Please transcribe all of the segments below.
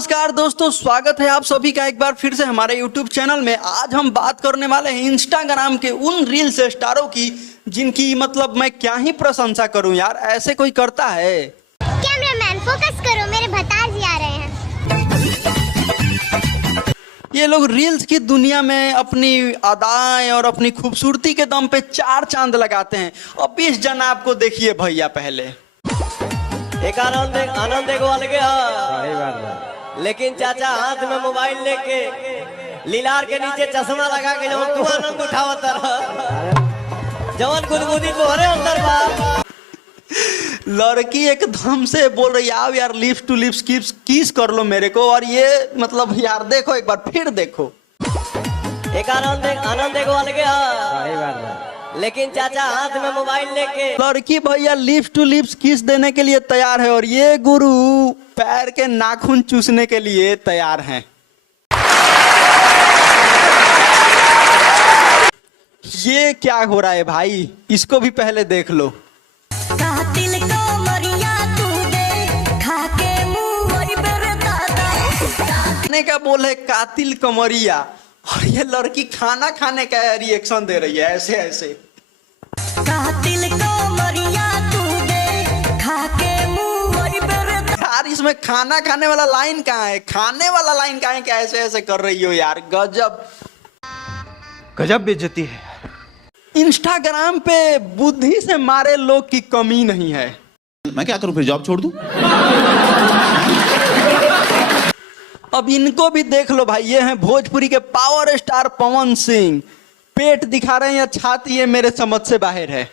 नमस्कार दोस्तों, स्वागत है आप सभी का एक बार फिर से हमारे YouTube चैनल में। आज हम बात करने वाले हैं इंस्टाग्राम के उन रील्स स्टारों की जिनकी मतलब मैं क्या ही प्रशंसा करूं यार, ऐसे कोई करता है। कैमरामैन फोकस करो, मेरे भताजी आ रहे हैं। ये लोग रील्स की दुनिया में अपनी अदाएं और अपनी खूबसूरती के दम पे चार चांद लगाते हैं। अब इस जनाब को देखिए भैया, पहले एक आनंद देखो अलग है, लेकिन चाचा हाथ में मोबाइल लेके लीलार के नीचे चश्मा लगा के जब तू आनंद उठावत जवन गुदगुदी तोहरे अंदर बा। लड़की एकदम से बोल रही है आओ यार लिप्स टू लिप्स किस कर लो मेरे को, और ये मतलब यार देखो एक बार फिर देखो। एक आनंद देखो अलग है, लेकिन चाचा हाथ में मोबाइल लेके लड़की भैया लिप्स टू लिप्स किस देने के लिए तैयार है और ये गुरु पैर के नाखून चूसने के लिए तैयार हैं। ये क्या हो रहा है भाई, इसको भी पहले देख लो। खाने का बोल है कातिल कमरिया, और ये लड़की खाना खाने का रिएक्शन दे रही है ऐसे ऐसे। कातिल कमरिया तू दे खाके यार इसमें खाना खाने वाला लाइन कहाँ है, खाने वाला लाइन कहाँ है, क्या ऐसे ऐसे कर रही हो यार, गजब बेइज्जती है। इंस्टाग्राम पे बुद्धि से मारे लोग की कमी नहीं है। मैं क्या करूं, फिर जॉब छोड़ दूं? अब इनको भी देख लो भाई, ये हैं भोजपुरी के पावर स्टार पवन सिंह। पेट दिखा रहे हैं या छाती, ये मेरे समझ से बाहर है।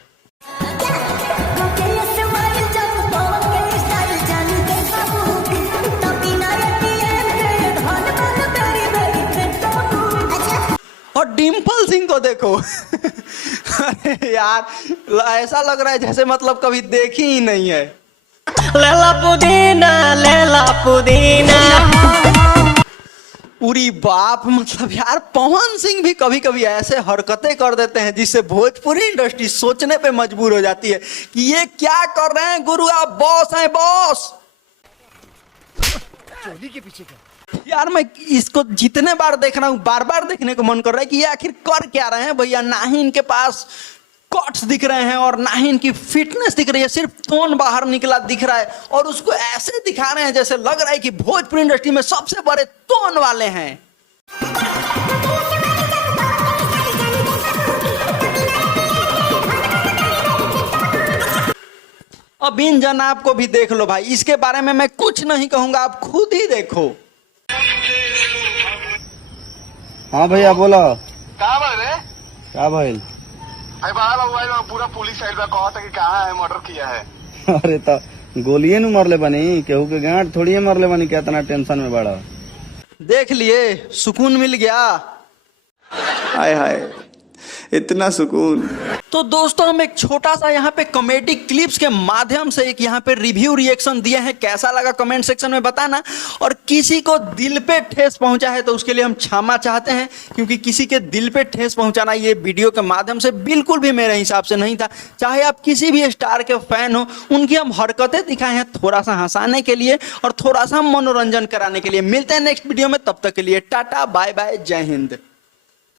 और डिम्पल सिंह को देखो अरे यार ऐसा लग रहा है जैसे मतलब कभी देखी ही नहीं है। लेला पुदीना पूरी बाप, मतलब यार पवन सिंह भी कभी कभी ऐसे हरकतें कर देते हैं जिससे भोजपुरी इंडस्ट्री सोचने पे मजबूर हो जाती है कि ये क्या कर रहे हैं गुरु, आप बॉस हैं बॉस। चोली के पीछे यार मैं इसको जितने बार देख रहा हूँ बार बार देखने को मन कर रहा है कि ये आखिर कर क्या रहे हैं भैया। ना ही इनके पास कट्स दिख रहे हैं और ना ही इनकी फिटनेस दिख रही है, सिर्फ टोन बाहर निकला दिख रहा है, और उसको ऐसे दिखा रहे हैं जैसे लग रहा है कि भोजपुरी इंडस्ट्री में सबसे बड़े टोन वाले हैं। अब इन जनाब को भी देख लो भाई, इसके बारे में मैं कुछ नहीं कहूंगा, आप खुद ही देखो। हाँ भैया बोलो। कहाँ भाई रे? क्या भाई? अरे बाहर मोबाइल में पूरा पुलिस साइड में कहा था कि कहाँ है मर्डर किया है। अरे तो गोलिये नु मरले बनी, केहू के गांठ थोड़ी है मरले बनी, क्या इतना टेंशन में बड़ा। देख लिए, सुकून मिल गया। हाय हाय, इतना सुकून। तो दोस्तों हम एक छोटा सा यहाँ पे कॉमेडी क्लिप्स के माध्यम से एक यहाँ पे रिव्यू रिएक्शन दिए हैं, कैसा लगा कमेंट सेक्शन में बताना। और किसी को दिल पे ठेस पहुंचा है तो उसके लिए हम क्षमा चाहते हैं, क्योंकि किसी के दिल पे ठेस पहुंचाना ये वीडियो के माध्यम से बिल्कुल भी मेरे हिसाब से नहीं था। चाहे आप किसी भी स्टार के फैन हो, उनकी हम हरकतें दिखाए हैं थोड़ा सा हंसाने के लिए और थोड़ा सा मनोरंजन कराने के लिए। मिलते हैं नेक्स्ट वीडियो में, तब तक के लिए टाटा बाय बाय, जय हिंद।